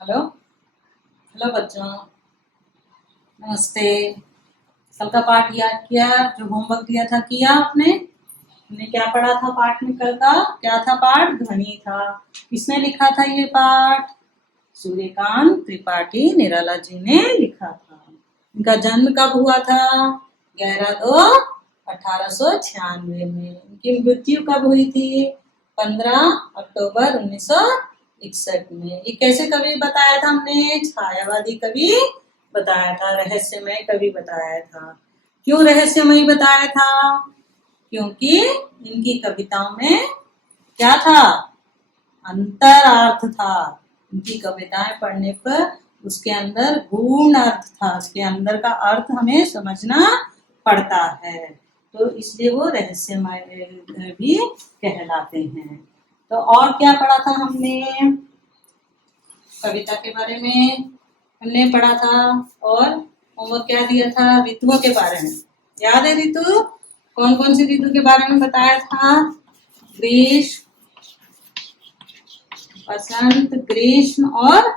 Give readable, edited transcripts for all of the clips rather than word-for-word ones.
Hello. Hello बच्चों, नमस्ते। कल का पाठ याद किया? जो होमवर्क दिया था किया आपने? हमने क्या पढ़ा था पाठ में? कल का क्या था पाठ? ध्वनि था। किसने लिखा था ये पाठ? सूर्यकांत त्रिपाठी निराला जी ने लिखा था। इनका जन्म कब हुआ था? 11/2/1896 में। इनकी मृत्यु कब हुई थी? 15 अक्टूबर 1961 में। ये कैसे कवि बताया था हमने? छायावादी कवि बताया था, रहस्यमय कवि बताया था। क्यों रहस्यमय बताया था? क्योंकि इनकी कविताओं में क्या था? अंतरार्थ था। इनकी कविताएं पढ़ने पर उसके अंदर गूढ़ अर्थ था, उसके अंदर का अर्थ हमें समझना पड़ता है, तो इसलिए वो रहस्यमय भी कहलाते हैं। तो और क्या पढ़ा था हमने? कविता के बारे में हमने पढ़ा था। और होमवर्क क्या दिया था? ऋतुओं के बारे में। याद है ऋतु? कौन कौन सी ऋतु के बारे में बताया था? ग्रीष्म, वसंत, ग्रीष्म और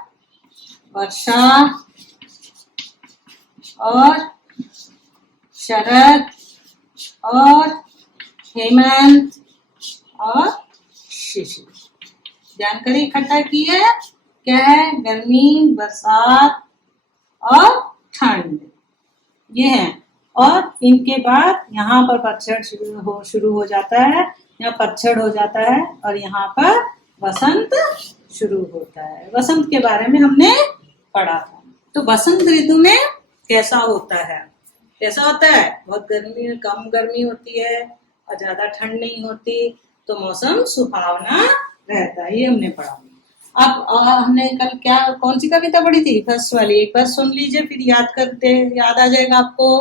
वर्षा और शरद और हेमंत और शिशिर। जानकारी इकट्ठा की है। क्या है? गर्मी, बरसात और ठंड, ये है। और इनके बाद यहाँ पर पतझड़ शुरू हो जाता है, यहाँ पतझड़ हो जाता है और यहाँ पर वसंत शुरू होता है। वसंत के बारे में हमने पढ़ा था। तो वसंत ऋतु में कैसा होता है? कैसा होता है? बहुत गर्मी, कम गर्मी होती है और ज्यादा ठंड नहीं होती, तो मौसम सुहावना रहता है। ये हमने पढ़ा। अब हमने कल क्या कौन सी कविता पढ़ी थी? फर्स्ट वाली एक बार सुन लीजिए, फिर याद आ जाएगा आपको।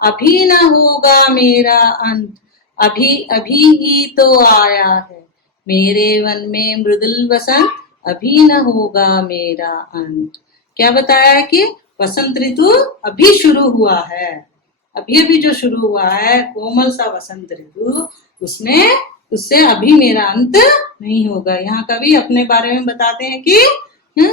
अभी न होगा मेरा अंत, अभी अभी ही तो आया है मेरे वन में मृदुल वसंत, अभी न होगा मेरा अंत। क्या बताया है कि वसंत ऋतु अभी शुरू हुआ है। अभी अभी जो शुरू हुआ है कोमल सा वसंत ऋतु, उसमें उससे अभी मेरा अंत नहीं होगा। यहाँ कवि अपने बारे में बताते हैं कि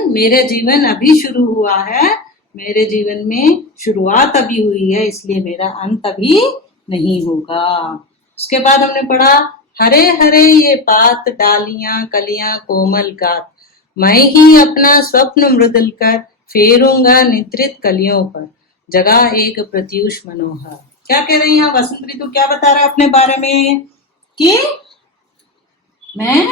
मेरे जीवन अभी शुरू हुआ है, मेरे जीवन में शुरुआत अभी हुई है, इसलिए मेरा अंत अभी नहीं होगा। उसके बाद हमने पढ़ा, हरे हरे ये पात डालियां कलियां कोमल गात, मैं ही अपना स्वप्न मृदुल कर फेरूंगा निद्रित कलियों पर, जगह एक प्रत्युष मनोहर। क्या कह रहे हैं यहाँ? वसंत ऋतु क्या बता रहा है अपने बारे में कि मैं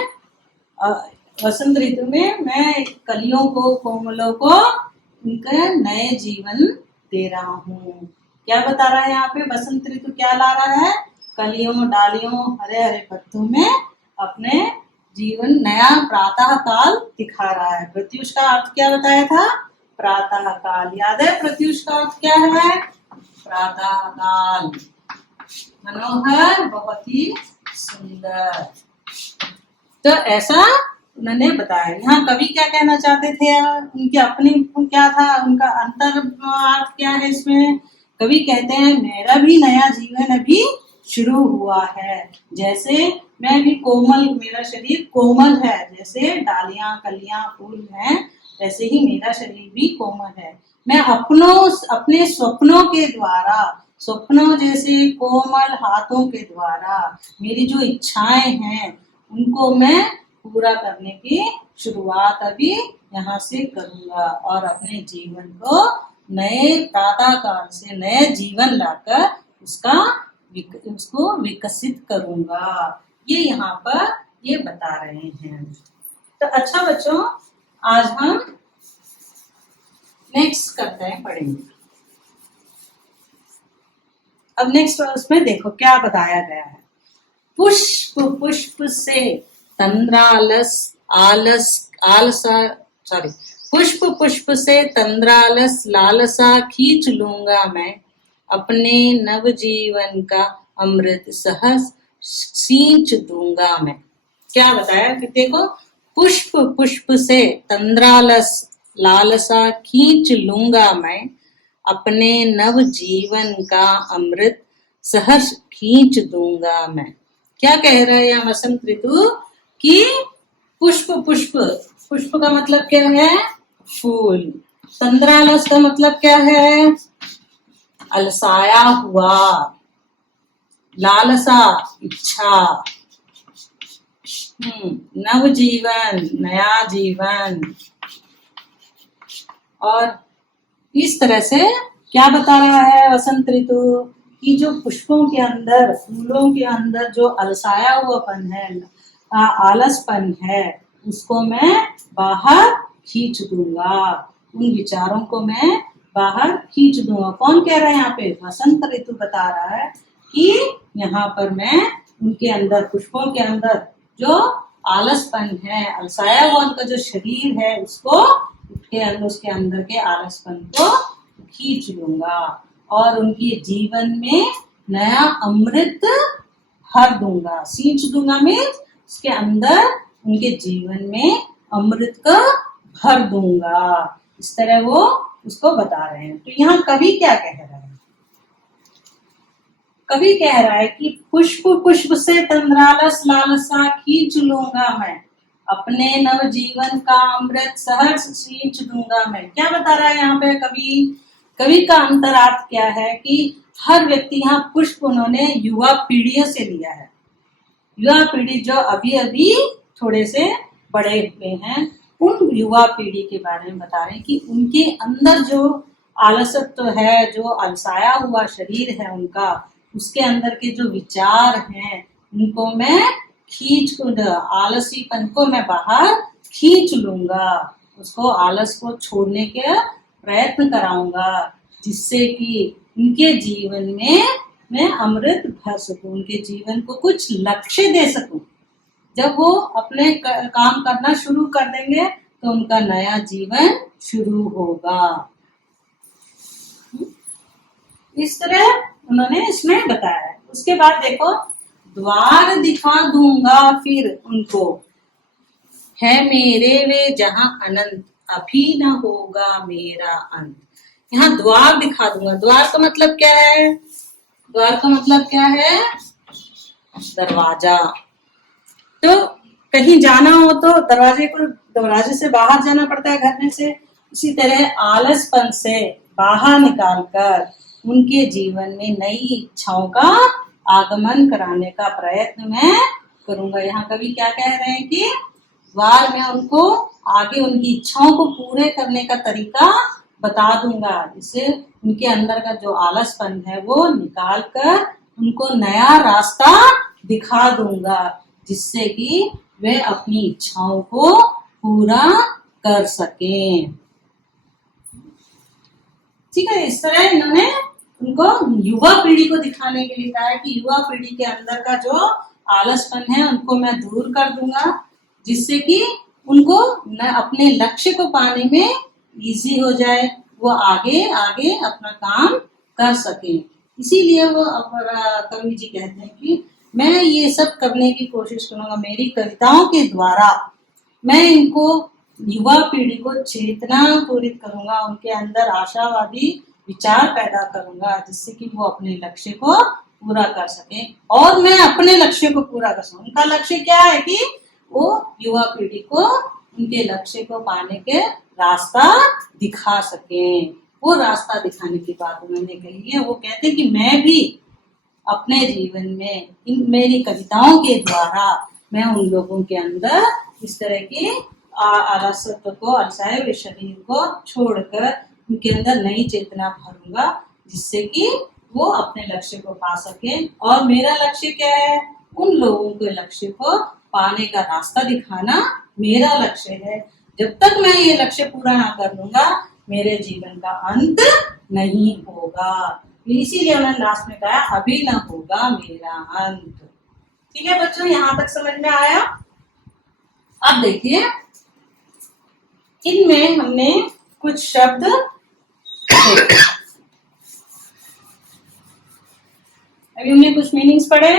वसंत ऋतु में मैं कलियों को, कोमलों को उनका नए जीवन दे रहा हूँ। क्या बता रहा है यहाँ पे? वसंत ऋतु क्या ला रहा है? कलियों, डालियों, हरे हरे पत्तों में अपने जीवन नया प्रातः काल दिखा रहा है। प्रत्युष का अर्थ क्या बताया था? प्रातः काल। याद है प्रत्युष का अर्थ क्या है? प्रातः काल। मनोहर, बहुत ही सुंदर। तो ऐसा उन्होंने बताया। यहाँ कवि क्या कहना चाहते थे? उनकी अपनी क्या था? उनका अंतर्भाव क्या है इसमें? कवि कहते हैं मेरा भी नया जीवन अभी शुरू हुआ है। जैसे मैं भी कोमल, मेरा शरीर कोमल है, जैसे डालियां कलियां फूल हैं, वैसे ही मेरा शरीर भी कोमल है। मैं अपने स्वप्नों के द्वारा, स्वप्नों जैसे कोमल हाथों के द्वारा मेरी जो इच्छाएं हैं उनको मैं पूरा करने की शुरुआत अभी यहाँ से करूंगा और अपने जीवन को नए प्रातः काल से नए जीवन लाकर उसको विकसित करूंगा। ये यहाँ पर ये बता रहे हैं। तो अच्छा बच्चों, आज हम नेक्स्ट करते हैं, पढ़ेंगे। अब नेक्स्ट उसमें देखो क्या बताया गया है। पुष्प पुष्प से तंद्रालस आलस आलसा सॉरी पुष्प पुष्प से तंद्रालस लालसा खींच लूंगा मैं, अपने नव जीवन का अमृत सहज सींच दूंगा मैं। क्या बताया कि देखो, पुष्प पुष्प से तंद्रालस लालसा खींच लूंगा मैं, अपने नव जीवन का अमृत सहर्ष खींच दूंगा मैं। क्या कह रहे हैं वसंत ऋतु? कि पुष्प पुष्प, पुष्प का मतलब क्या है? फूल। तंद्रालस का मतलब क्या है? अलसाया हुआ, लालसा इच्छा, नव जीवन नया जीवन। और इस तरह से क्या बता रहा है वसंत ऋतु कि जो पुष्पों के अंदर, फूलों के अंदर जो अलसाया हुआपन है, आलसपन है, उसको मैं बाहर खींच दूंगा। उन विचारों को मैं बाहर खींच दूंगा। कौन कह रहा है यहाँ पे? वसंत ऋतु बता रहा है कि यहाँ पर मैं उनके अंदर, पुष्पों के अंदर जो आलसपन है, अलसाया हुआ उनका जो शरीर है, उसको उसके अंदर के आलसपन को खींच लूंगा और उनके जीवन में नया अमृत भर दूंगा। सींच दूंगा मीन्स उसके अंदर उनके जीवन में अमृत को भर दूंगा। इस तरह वो उसको बता रहे हैं। तो यहाँ कवि क्या कह रहा है? कवि कह रहा है कि पुष्प पुष्प से तंद्रालस लालसा खींच लूंगा मैं, अपने नव जीवन का अमृत सहर्ष सींच दूंगा मैं। क्या बता रहा है यहाँ पे कवि? कवि का अंतरार्थ क्या है कि हर व्यक्ति, यहाँ पुष्प उन्होंने युवा पीढ़ियों से लिया है। युवा पीढ़ी जो अभी अभी थोड़े से बड़े हुए हैं, उन युवा पीढ़ी के बारे में बता रहे हैं कि उनके अंदर जो आलसत्व है, जो अलसाया हुआ शरीर है उनका, उसके अंदर के जो विचार हैं, उनको मैं आलसीपन को मैं बाहर खींच लूंगा। उसको, आलस को छोड़ने के प्रयत्न कराऊंगा, जिससे कि उनके जीवन में मैं अमृत भर सकूं, उनके जीवन को कुछ लक्ष्य दे सकूं। जब वो अपने काम करना शुरू कर देंगे तो उनका नया जीवन शुरू होगा। इस तरह उन्होंने इसमें बताया है। उसके बाद देखो, द्वार दिखा दूंगा फिर उनको, है मेरे वे जहां अनंत, अभी न होगा मेरा अंत। यहाँ द्वार दिखा दूंगा। द्वार का मतलब क्या है? द्वार का मतलब क्या है? दरवाजा। तो कहीं जाना हो तो दरवाजे से बाहर जाना पड़ता है, घर में से। इसी तरह आलसपन से बाहर निकालकर उनके जीवन में नई इच्छाओं का आगमन कराने का प्रयत्न मैं करूंगा। यहाँ कवि क्या कह रहे हैं कि द्वार में उनको आगे उनकी इच्छाओं को पूरे करने का तरीका बता दूंगा, जिससे उनके अंदर का जो आलसपन है वो निकाल कर उनको नया रास्ता दिखा दूंगा, जिससे कि वे अपनी इच्छाओं को पूरा कर सकें। ठीक है। इस तरह इन्होंने उनको युवा पीढ़ी को दिखाने के लिए कहा है कि युवा पीढ़ी के अंदर का जो आलसपन है उनको मैं दूर कर दूंगा, जिससे कि उनको न अपने लक्ष्य को पाने में इजी हो जाए, वो आगे आगे अपना काम कर सके। इसीलिए वो कवि जी कहते हैं कि मैं ये सब करने की कोशिश करूंगा, मेरी कविताओं के द्वारा मैं इनको, युवा पीढ़ी को चेतना पूरित करूंगा, उनके अंदर आशावादी विचार पैदा करूंगा, जिससे कि वो अपने लक्ष्य को पूरा कर सके और मैं अपने लक्ष्य को पूरा कर सकूं। उनका लक्ष्य क्या है कि वो युवा पीढ़ी को उनके लक्ष्य को पाने के रास्ता दिखा सके। वो रास्ता दिखाने की बात उन्होंने कही है। वो कहते हैं कि मैं भी अपने जीवन में मेरी कविताओं के द्वारा मैं उन लोगों के अंदर इस तरह के आलसत्व को, अलसाए हुए शरीर को छोड़कर उनके अंदर नई चेतना भरूंगा, जिससे कि वो अपने लक्ष्य को पा सके। और मेरा लक्ष्य क्या है? उन लोगों के लक्ष्य को पाने का रास्ता दिखाना मेरा लक्ष्य है। जब तक मैं ये लक्ष्य पूरा ना कर लूंगा, मेरे जीवन का अंत नहीं होगा। इसीलिए उन्होंने लास्ट में कहा, अभी ना होगा मेरा अंत। ठीक है बच्चों, यहाँ तक समझ में आया? अब देखिए, इनमें हमने कुछ शब्द अभी हमने कुछ मीनिंग्स पढ़े।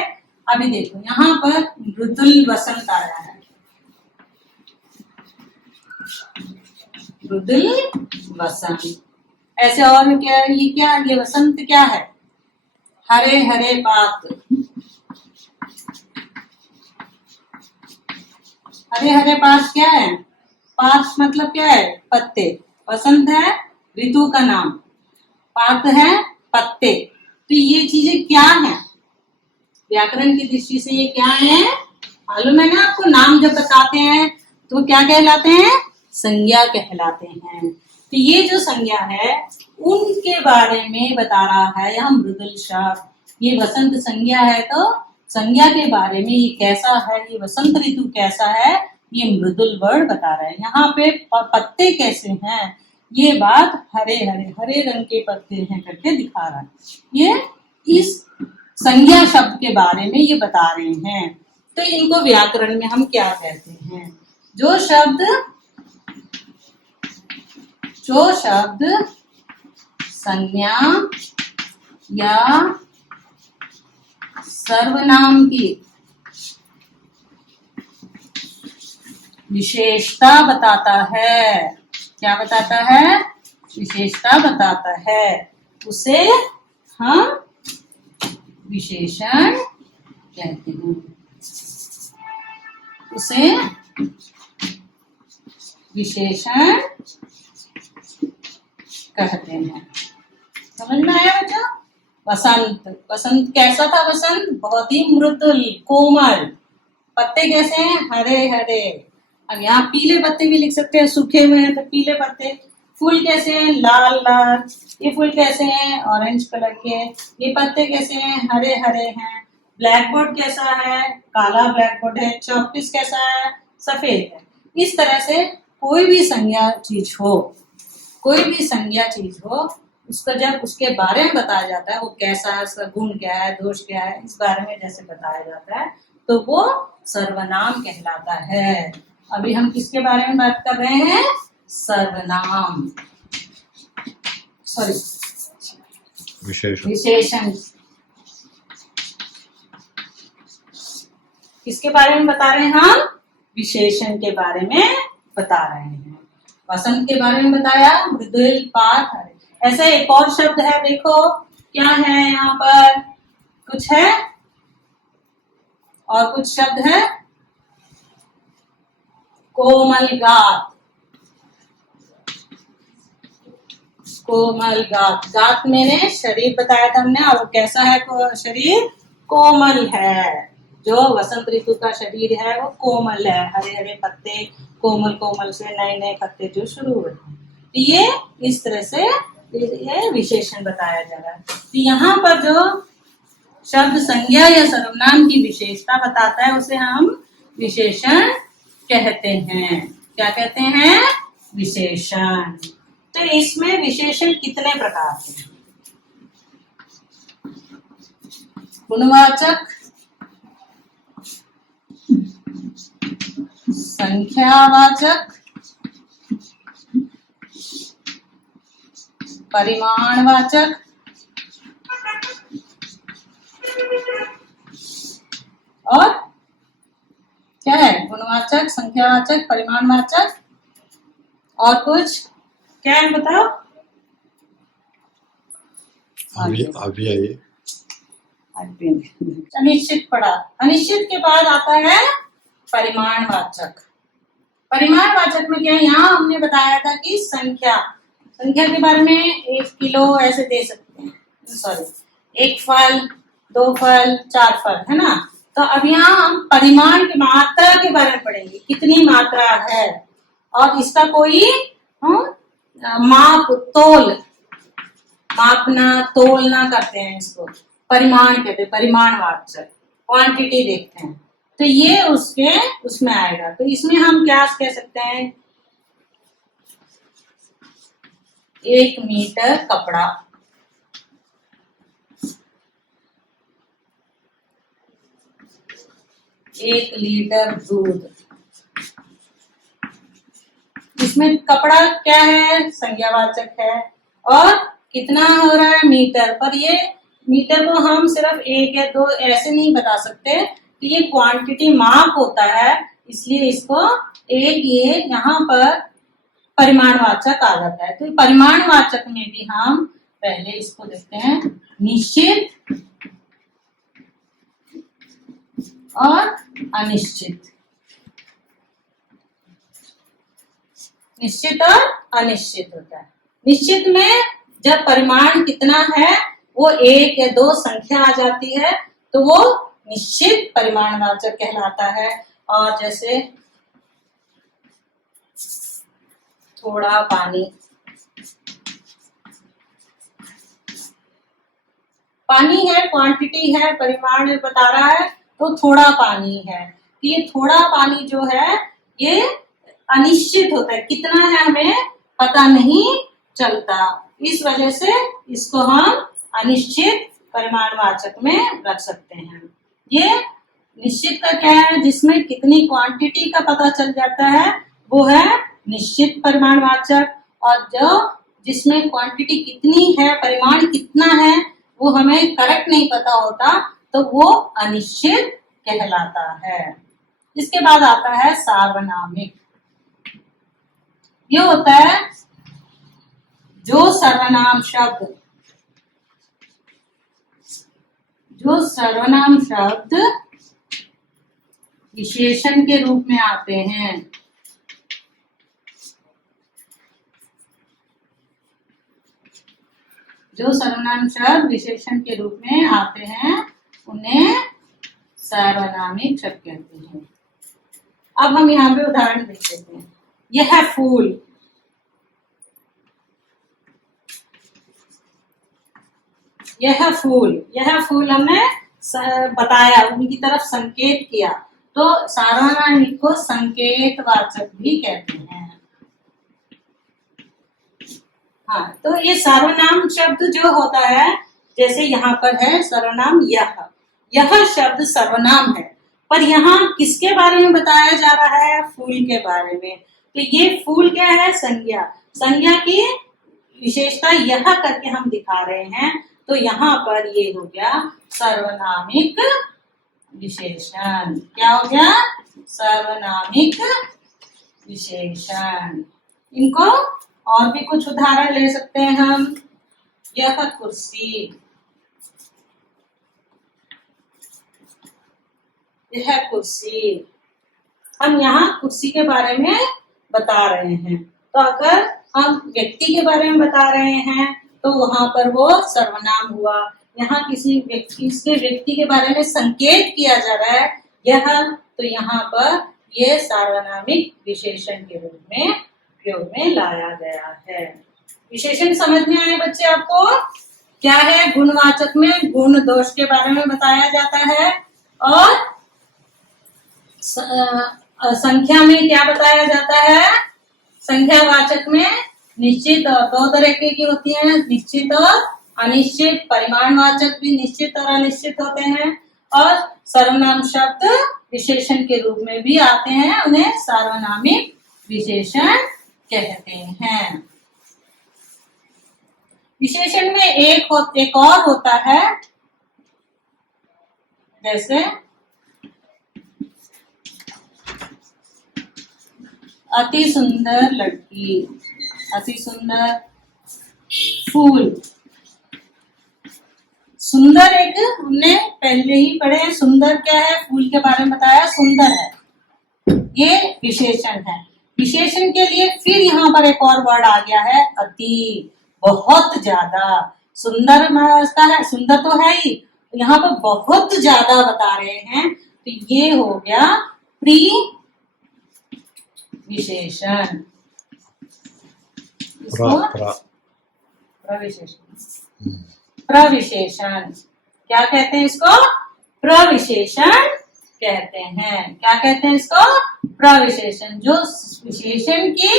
अभी देखो यहाँ पर मृदुल वसंत आया है। मृदुल वसंत, ऐसे और में क्या है? ये क्या, ये वसंत क्या है? हरे हरे पात। हरे हरे पात क्या है? पात मतलब क्या है? पत्ते। वसंत है ऋतु का नाम, पात है पत्ते। तो ये चीजें क्या है व्याकरण की दृष्टि से, ये क्या है मालूम है ना आपको? नाम जब बताते हैं तो क्या कहलाते हैं? संज्ञा कहलाते हैं। तो ये जो संज्ञा है उनके बारे में बता रहा है यहाँ मृदुल शब्द। ये वसंत संज्ञा है तो संज्ञा के बारे में ये कैसा है, ये वसंत ऋतु कैसा है, ये मृदुल वर्ड बता रहा है। यहाँ पे पत्ते कैसे हैं, ये बात हरे हरे हरे रंग के पत्ते हैं करके दिखा रहा है। ये इस संज्ञा शब्द के बारे में ये बता रहे हैं। तो इनको व्याकरण में हम क्या कहते हैं? जो शब्द संज्ञा या सर्वनाम की विशेषता बताता है, क्या बताता है? विशेषता बताता है, उसे हम विशेषण कहते हैं। उसे विशेषण कहते हैं। समझ में आया बच्चा? वसंत, वसंत कैसा था? वसंत बहुत ही मृदुल कोमल। पत्ते कैसे हैं? हरे हरे। अब यहाँ पीले पत्ते भी लिख सकते हैं, सूखे हुए हैं तो पीले पत्ते। फूल कैसे हैं? लाल लाल। ये फूल कैसे हैं? ऑरेंज कलर के। ये पत्ते कैसे हैं? हरे हरे हैं। ब्लैक बोर्ड कैसा है? काला ब्लैक बोर्ड है। चॉकपीस कैसा है? सफेद है। इस तरह से कोई भी संज्ञा चीज हो, कोई भी संज्ञा चीज हो, उसका जब उसके बारे में बताया जाता है, वो कैसा है, उसका गुण क्या है, दोष क्या है, इस बारे में जैसे बताया जाता है तो वो सर्वनाम कहलाता है। अभी हम किसके बारे में बात कर रहे हैं? सर्वनाम, सॉरी विशेषण। किसके बारे में बता रहे हैं हम? विशेषण के बारे में बता रहे हैं। वसंत के बारे में बताया, मृदुल, पात, हरे। ऐसे एक और शब्द है, देखो क्या है यहाँ पर? कुछ है और कुछ शब्द है। कोमल गात, कोमल गात। गात मैंने शरीर बताया था हमने, और कैसा है शरीर? कोमल है। जो वसंत ऋतु का शरीर है वो कोमल है, हरे हरे पत्ते, कोमल कोमल से नए नए पत्ते जो शुरू हुए हैं। तो ये इस तरह से ये विशेषण बताया जा रहा है। तो यहाँ पर जो शब्द संज्ञा या सर्वनाम की विशेषता बताता है उसे हम विशेषण कहते हैं। क्या कहते हैं? विशेषण। तो इसमें विशेषण कितने प्रकार के हैं? गुणवाचक, संख्यावाचक, परिमाणवाचक, और क्या है? गुणवाचक, संख्यावाचक, परिमाणवाचक, और कुछ क्या है बताओ? अभी आइए। अनिश्चित पड़ा। अनिश्चित के बाद आता है परिमाणवाचक। परिमाणवाचक में क्या है? यहाँ हमने बताया था कि संख्या के बारे में 1 किलो ऐसे दे सकते हैं, सॉरी 1 फल, 2 फल, 4 फल, है ना? तो अब यहाँ हम परिमाण की मात्रा के बारे में पढ़ेंगे, कितनी मात्रा है, और इसका कोई माप, तोल, मापना, तोलना करते हैं, इसको परिमाण कहते हैं। परिमाणवाचक क्वांटिटी देखते हैं, तो ये उसमें आएगा। तो इसमें हम क्या कह सकते हैं? 1 मीटर कपड़ा, 1 लीटर दूध। इसमें कपड़ा क्या है? संज्ञावाचक है। और कितना हो रहा है? मीटर। पर ये मीटर को हम सिर्फ 1 या 2 ऐसे नहीं बता सकते, तो ये क्वांटिटी माप होता है, इसलिए इसको एक ये यहाँ पर परिमाणवाचक आ जाता है। तो परिमाणवाचक में भी हम पहले इसको देखते हैं, निश्चित और अनिश्चित। निश्चित और अनिश्चित होता है। निश्चित में जब परिमाण कितना है वो 1 या 2 संख्या आ जाती है तो वो निश्चित परिमाणवाचक कहलाता है। और जैसे थोड़ा पानी, पानी है, क्वांटिटी है, परिमाण बता रहा है तो थोड़ा पानी है। ये थोड़ा पानी जो है ये अनिश्चित होता है, कितना है हमें पता नहीं चलता, इस वजह से इसको हम अनिश्चित परिमाणवाचक में रख सकते हैं। ये निश्चित का क्या है, जिसमें कितनी क्वांटिटी का पता चल जाता है वो है निश्चित परिमाणवाचक, और जो जिसमें क्वांटिटी कितनी है, परिमाण कितना है वो हमें करेक्ट नहीं पता होता तो वो अनिश्चित कहलाता है। इसके बाद आता है सार्वनामिक। ये होता है जो सर्वनाम शब्द विशेषण के रूप में आते हैं। जो सर्वनाम शब्द विशेषण के रूप में आते हैं उन्हें सार्वनामिक शब्द कहते हैं। अब हम यहाँ पे उदाहरण देख लेते हैं। यह फूल, यह फूल हमने बताया, उनकी तरफ संकेत किया तो सार्वनामिक को संकेतवाचक भी कहते हैं। हाँ, तो ये सार्वनाम शब्द जो होता है, जैसे यहाँ पर है सर्वनाम यह शब्द सर्वनाम है, पर यहाँ किसके बारे में बताया जा रहा है, फूल के बारे में। तो ये फूल क्या है, संज्ञा की विशेषता यह करके हम दिखा रहे हैं, तो यहाँ पर ये हो गया सर्वनामिक विशेषण। क्या हो गया, सर्वनामिक विशेषण। इनको और भी कुछ उदाहरण ले सकते हैं हम। यह कुर्सी, यह कुर्सी, हम यहाँ कुर्सी के बारे में बता रहे हैं। तो अगर हम व्यक्ति के बारे में बता रहे हैं तो वहां पर वो सर्वनाम हुआ। यहाँ किसी व्यक्ति के बारे में संकेत किया जा रहा है यह, तो यहाँ पर ये सार्वनामिक विशेषण के रूप में प्रयोग में लाया गया है। विशेषण समझ में आए बच्चे आपको? क्या है, गुणवाचक में गुण दोष के बारे में बताया जाता है, और संख्या में क्या बताया जाता है, संख्यावाचक में निश्चित और दो तरह की होती हैं, निश्चित और अनिश्चित। परिमाणवाचक भी निश्चित और अनिश्चित होते हैं, और सर्वनाम शब्द विशेषण के रूप में भी आते हैं, उन्हें सार्वनामिक विशेषण कहते हैं। विशेषण में एक और होता है, जैसे अति सुंदर लड़की, अति सुंदर फूल। सुंदर एक हमने पहले ही पढ़े, सुंदर क्या है, फूल के बारे में बताया, सुंदर है, ये विशेषण है। विशेषण के लिए फिर यहाँ पर एक और वर्ड आ गया है, अति, बहुत ज्यादा। सुंदर का है, सुंदर तो है ही, यहाँ पर बहुत ज्यादा बता रहे हैं, तो ये हो गया प्री विशेषण। प्रविशेषण, प्रविशेषण क्या कहते हैं इसको, प्रविशेषण कहते हैं। क्या कहते हैं इसको, प्रविशेषण, जो विशेषण की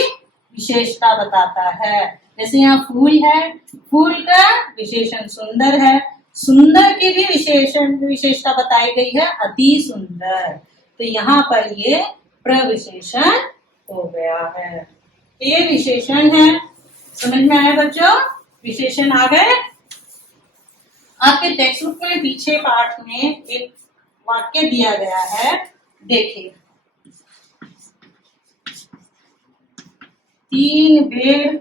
विशेषता बताता है। जैसे यहाँ फूल है, फूल का विशेषण सुंदर है, सुंदर की भी विशेषता बताई गई है, अति सुंदर, तो यहाँ पर ये प्रविशेषण हो गया है। ये विशेषण है, समझ में आया बच्चों? विशेषण आ गए। आपके टेक्स्ट बुक में पीछे पाठ में एक वाक्य दिया गया है, देखिए, 3 बेर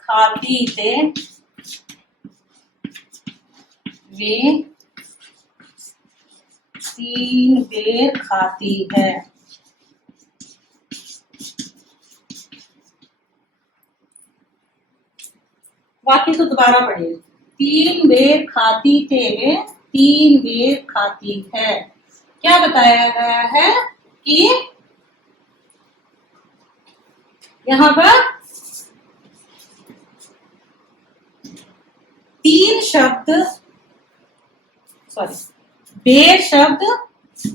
खाती थे वे 3 बेर खाती है। वाक्य को दोबारा पढ़िए। 3 बेर खाती थे, 3 बेर खाती है। क्या बताया गया है कि यहाँ पर 3 शब्द, सॉरी, बेर शब्द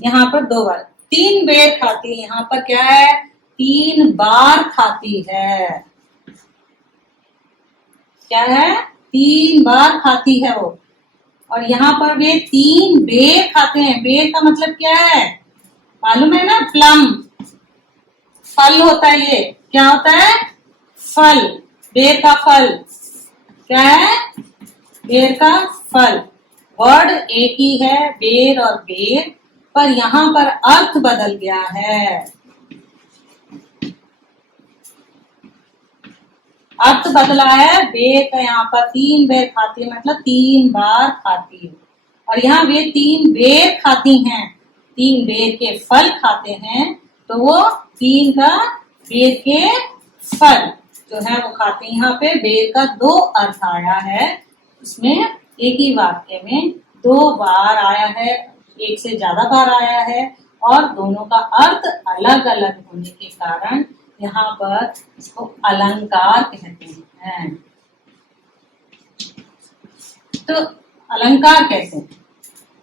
यहाँ पर 2 बार। 3 बेर खाती है, यहाँ पर क्या है? 3 बार खाती है। क्या है? 3 बार खाती है वो। और यहाँ पर वे 3 बेर खाते हैं। बेर का मतलब क्या है? मालूम है ना? प्लम, फल होता है ये। क्या होता है? फल। बेर का फल क्या है? बेर का फल। वर्ड एक ही है, बेर और बेर, पर यहाँ पर अर्थ बदल गया है। अर्थ बदला है। बेर का यहाँ पर 3 बेर खाती है मतलब 3 बार खाती है। और यहाँ वे 3 बेर खाती हैं, 3 बेर के फल खाते हैं, तो वो 3 का बेर के फल जो है वो खाते हैं। यहाँ पे बेर का 2 अर्थ आया है, उसमें एक ही वाक्य में 2 बार आया है, एक से ज्यादा बार आया है, और दोनों का अर्थ अलग अलग होने के कारण यहाँ पर इसको अलंकार कहते हैं। तो अलंकार कैसे?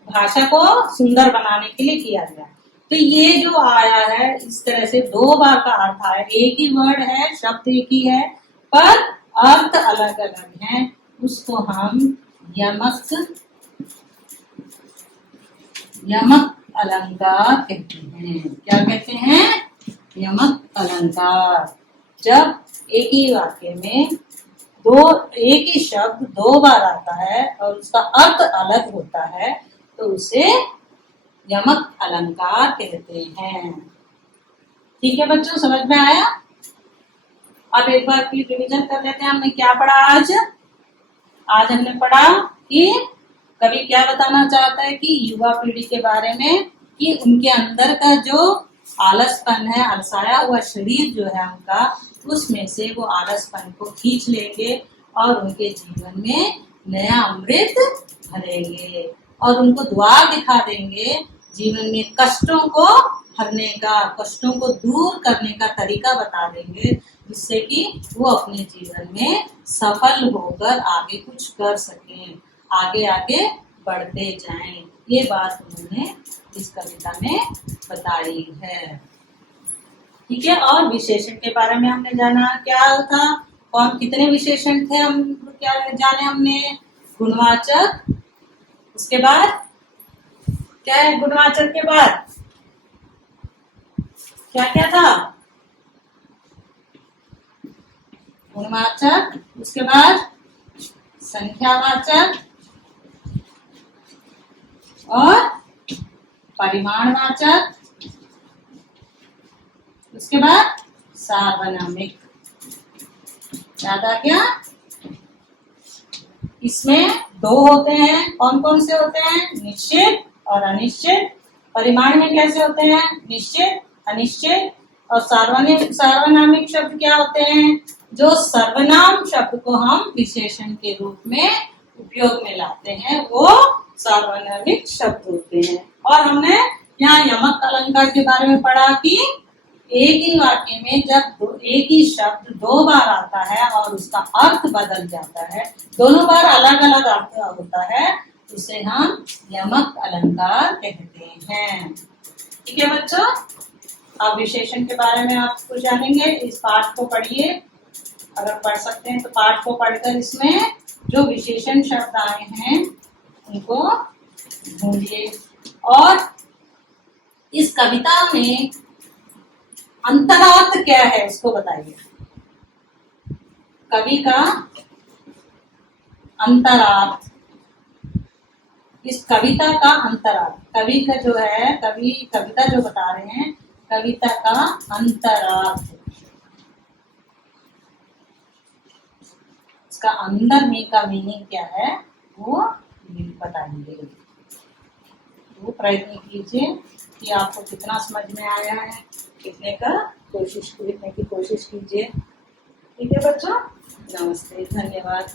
भाषा को सुंदर बनाने के लिए किया गया। तो ये जो आया है इस तरह से 2 बार का अर्थ आया, एक ही वर्ड है, शब्द एक ही है, पर अर्थ अलग अलग है। उसको हम यमक अलंकार कहते हैं। क्या कहते हैं? यमक अलंकार। जब एक ही वाक्य में एक ही शब्द 2 बार आता है और उसका अर्थ अलग होता है, तो उसे यमक अलंकार कहते हैं। ठीक है बच्चों, समझ में आया? अब एक बार फिर रिवीजन कर लेते हैं। हमने क्या पढ़ा आज? आज हमने पढ़ा कि कवि क्या बताना चाहता है कि युवा पीढ़ी के बारे में, कि उनके अंदर का जो आलसपन है, अलसाया हुआ शरीर जो है उनका, उसमें से वो आलसपन को खींच लेंगे और उनके जीवन में नया अमृत भरेंगे और उनको द्वार दिखा देंगे जीवन में कष्टों को हरने का, कष्टों को दूर करने का तरीका बता देंगे, जिससे कि वो अपने जीवन में सफल होकर आगे कुछ कर सकें, आगे आगे बढ़ते जाएं। ये बात उन्होंने इस कविता में बताई है। ठीक है, और विशेषण के बारे में हमने जाना। क्या था? कौन कितने विशेषण थे? हम क्या जाने हमने? गुणवाचक, उसके बाद क्या है? गुणवाचक के बाद क्या क्या था? गुणवाचक, उसके बाद संख्यावाचक और परिमाणवाचक, उसके बाद सार्वनामिक। याद आ गया? इसमें 2 होते हैं। कौन कौन से होते हैं? निश्चित और अनिश्चित। परिमाण में कैसे होते हैं? निश्चित, अनिश्चित। और सार्वनामिक शब्द क्या होते हैं? जो सर्वनाम शब्द को हम विशेषण के रूप में उपयोग में लाते हैं, वो सार्वनामिक शब्द होते हैं। और हमने यहाँ यमक अलंकार के बारे में पढ़ा कि एक ही वाक्य में जब एक ही शब्द 2 बार आता है और उसका अर्थ बदल जाता है, दोनों बार अलग अलग अर्थ होता है, उसे हम यमक अलंकार कहते हैं। ठीक है बच्चों, अब विशेषण के बारे में आप कुछ जानेंगे। इस पाठ को पढ़िए, अगर पढ़ सकते हैं तो पाठ को पढ़कर इसमें जो विशेषण शब्द आए हैं उनको ढूंढिए। और इस कविता में अंतरार्थ क्या है उसको बताइए। कवि का अंतरार्थ, इस कविता का अंतरार्थ, कवि का जो है, कवि कविता जो बता रहे हैं, कविता का अंतरार्थ, इसका अंदर में का मीनिंग क्या है वो बताएंगे। वो प्रयत्न कीजिए कि आपको कितना समझ में आया है, लिखने की कोशिश कीजिए। ठीक है बच्चों, नमस्ते, धन्यवाद।